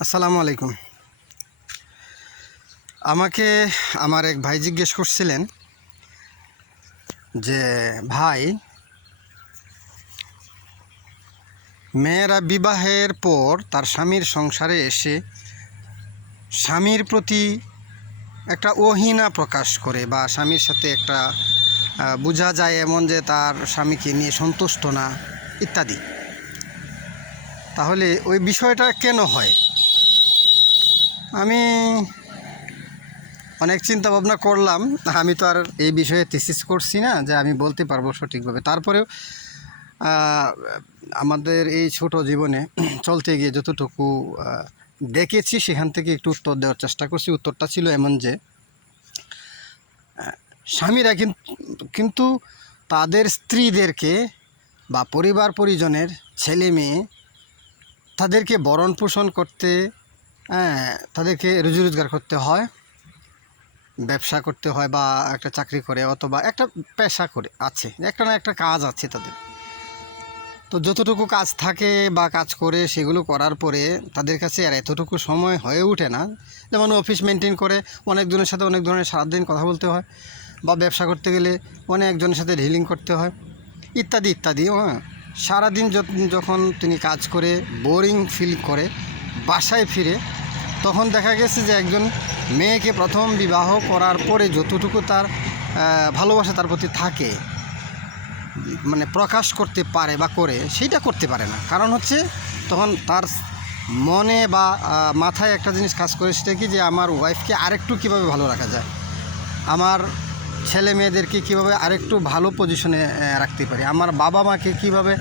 আসসালামু আলাইকুম। আমাকে আমার এক ভাই জিজ্ঞেস করছিলেন যে, ভাই, মেয়েরা বিবাহের পর তার স্বামীর সংসারে এসে স্বামীর প্রতি একটা অহিনা প্রকাশ করে বা স্বামীর সাথে একটা বোঝা যায় এমন যে তার স্বামীকে নিয়ে সন্তুষ্ট না, ইত্যাদি। তাহলে ওই বিষয়টা কেন হয়? আমি অনেক চিন্তা ভাবনা করলাম। আমি তো আর এই বিষয়ে থিসিস করছি না যে আমি বলতে পারব সঠিকভাবে। তারপরেও আমাদের এই ছোট জীবনে চলতে গিয়ে যতটুকু দেখেছি সেখান থেকে একটু উত্তর দেওয়ার চেষ্টা করছি। উত্তরটা ছিল এমন যে স্বামীরা কিন্তু তাদের স্ত্রীদেরকে বা পরিবার পরিজনের ছেলে মেয়ে তাদেরকে বরণ পোষণ করতে তাদেরকে রুজি রোজগার করতে হয়, ব্যবসা করতে হয় বা একটা চাকরি করে অথবা একটা পেশা করে আছে, একটা না একটা কাজ আছে তাদের। তো যতটুকু কাজ থাকে বা কাজ করে সেগুলো করার পরে তাদের কাছে আর এতটুকু সময় হয়ে ওঠে না। যেমন অফিস মেনটেন করে অনেকজনের সাথে অনেক ধরনের সারাদিন কথা বলতে হয় বা ব্যবসা করতে গেলে অনেকজনের সাথে ডিলিং করতে হয়, ইত্যাদি ইত্যাদি। হ্যাঁ সারাদিন যখন তিনি কাজ করে, বোরিং ফিল করে, বাসায় ফিরে তখন দেখা গেছে যে একজন মেয়েকে প্রথম বিবাহ করার পরে যতটুকু তার ভালোবাসা তার প্রতি থাকে মানে প্রকাশ করতে পারে বা করে, সেইটা করতে পারে না। কারণ হচ্ছে তখন তার মনে বা মাথায় একটা জিনিস কাজ করে সেটা কি যে আমার ওয়াইফকে আরেকটু কীভাবে ভালো রাখা যায়? আমার ছেলে মেয়েদেরকে কীভাবে আরেকটু ভালো পজিশনে রাখতে পারি? আমার বাবা মাকে কীভাবে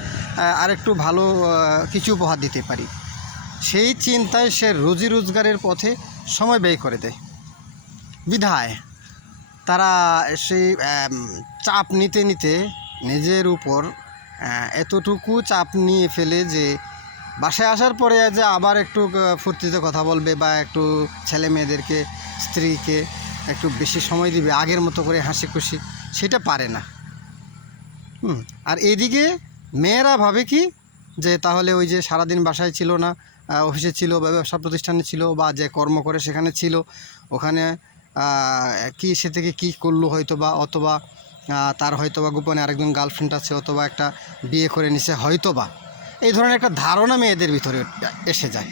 আরেকটু ভালো কিছু উপহার দিতে পারি? সেই চিন্তায় সে রুজি রোজগারের পথে সময় ব্যয় করে দেয়। বিধায় তারা সেই চাপ নিতে নিতে নিজের উপর এতটুকু চাপ নিয়ে ফেলে যে বাসায় আসার পরে যে আবার একটু ফুর্তিতে কথা বলবে বা একটু ছেলে মেয়েদেরকে, স্ত্রীকে একটু বেশি সময় দিবে, আগের মতো করে হাসি খুশি সেটা পারে না। হুম, আর এদিকে মেয়েরা ভাবে কি? যে তাহলে ওই যে সারাদিন বাসায় ছিল না অফিসে ছিল বা ব্যবসা প্রতিষ্ঠানে ছিল বা যে কর্ম করে সেখানে ছিল। ওখানে কি সে থেকে কী করল হয়তো বা অথবা তার হয়তো বা গোপনে আরেকজন গার্লফ্রেন্ড আছে অথবা একটা বিয়ে করে নিছে হয়তো বা। এই ধরনের একটা ধারণা মেয়েদের ভিতরে এসে যায়।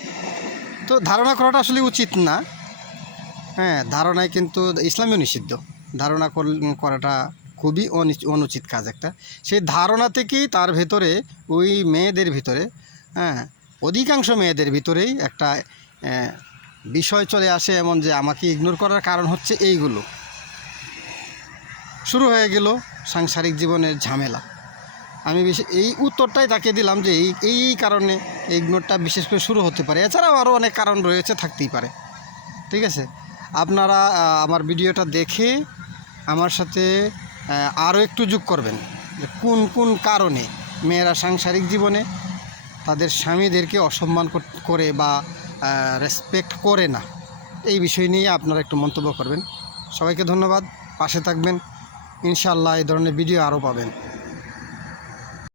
তো ধারণা করাটা আসলে উচিত না। হ্যাঁ ধারণায় কিন্তু ইসলামীয় নিষিদ্ধ। ধারণা করাটা খুবই অনুচিত কাজ একটা। সেই ধারণা থেকেই তার ভেতরে, ওই মেয়েদের ভিতরে হ্যাঁ অধিকাংশ মেয়েদের ভিতরেই একটা বিষয় চলে আসে এমন যে আমাকে ইগনোর করার কারণ হচ্ছে এইগুলো। শুরু হয়ে গেল সাংসারিক জীবনের ঝামেলা। আমি এই উত্তরটাই তাকে দিলাম যে এই এই কারণে ইগনোরটা বিশেষ করে শুরু হতে পারে। এছাড়াও আরও অনেক কারণ রয়েছে, থাকতেই পারে। ঠিক আছে? আপনারা আমার ভিডিওটা দেখে আমার সাথে আরও একটু যোগ করবেন কোন কোন কারণে মেয়েরা সাংসারিক জীবনে তাদের স্বামীদেরকে অসম্মান করে বা রেসপেক্ট করে না। এই বিষয় নিয়ে আপনারা একটু মন্তব্য করবেন। সবাইকে ধন্যবাদ। পাশে থাকবেন। ইনশাআল্লাহ এই ধরনের ভিডিও আরও পাবেন।